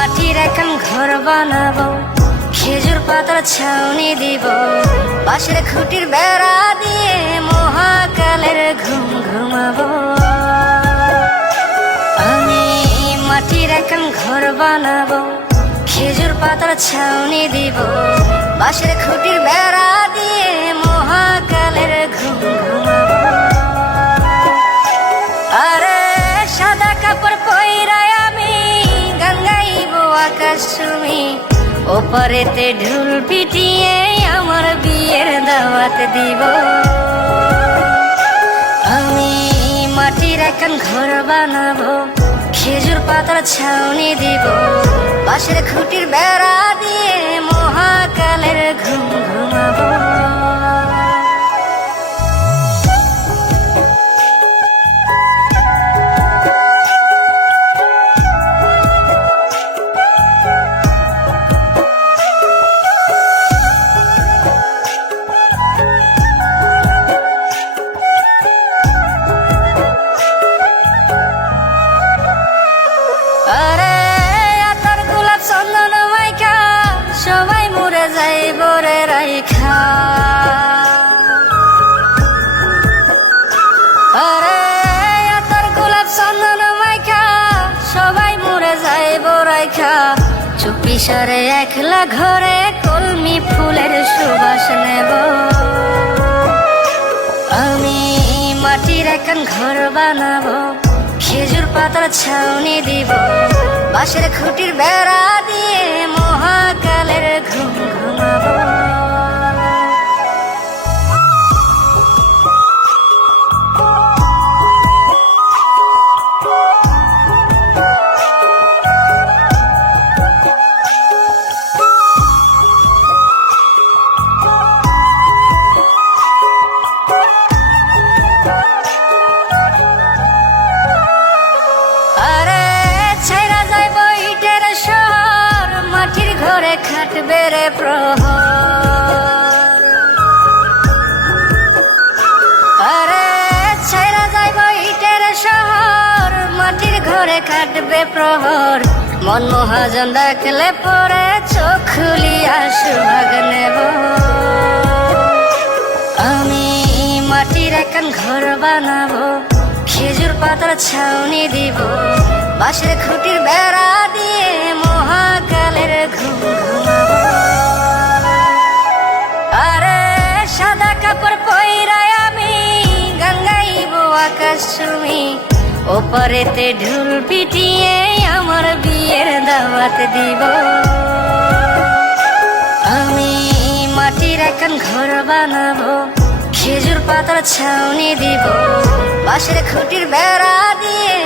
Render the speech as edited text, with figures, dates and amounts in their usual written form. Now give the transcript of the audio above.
মাটির এখন ঘর বানাবো, খেজুর পাতার ছাউনি দিব, বাঁশের খুঁটির বেড়া দিয়ে মহাকালের ঘুম ঘুমাবো। আমি মাটির এখন ঘর বানাবো, খেজুর পাতার ছাউনি দিব, বাঁশের খুঁটির বেড়া দিয়ে মহাকালের ঘুম ঘুমাবো। আরে সাদা কাপড় পইরায় আমি গান গাইব আকাশ চুমি, ওপারেতে ঢোল পিটিয়ে আমার বিয়ের দাওয়াত দিব। আমি মাটির এখন ঘর বানাবো, খেজুর পাতার ছাউনি দিব, বাঁশের খুঁটির বেড়া দিয়ে মহাকালের ঘুম ঘুমাবো। আরে আতর গোলাপ চন্দন মাইখা সবাই মরে যাইব রে রাইখা। আরে আতর গোলাপ চন্দন মাইখা সবাই মরে যাইব রাইখা, চুপি সারে একলা ঘরে কলমি ফুলের সুবাস নেব। আমি মাটির এখন ঘর বানাবো, খেজুর পাতার ছাউনি দিব, বাঁশের খুঁটির বেড়া দিয়ে মহাকালের ঘুম ঘুমাবো। আরে ছাইরা যাইব ইটের শহর, মাটির ঘরে খাটবে রে প্রহর। আরে ছাইরা যাইব ইটের শহর, মাটির ঘরে খাটবে প্রহর। মন মহাজন ডাকলে পরে চোখ খুলিয়া সুভাগ নেব। আমি মাটির এখন ঘর বানাবো, খেজুর পাতার ছাউনি দিব, বাঁশের খুঁটির বেড়া দিয়ে মহাকালের ঘুম ঘুমাবো। আরে সাদা কাপড় পইরায় আমি গান গাইব আকাশ চুমি, ওপারেতে ঢোল পিটিয়ে আমার বিয়ের দাওয়াত দিব। আমি মাটির এখন ঘর বানাবো, খেজুর পাতার ছাউনি দিব, বাঁশের খুঁটির বেড়া দিয়ে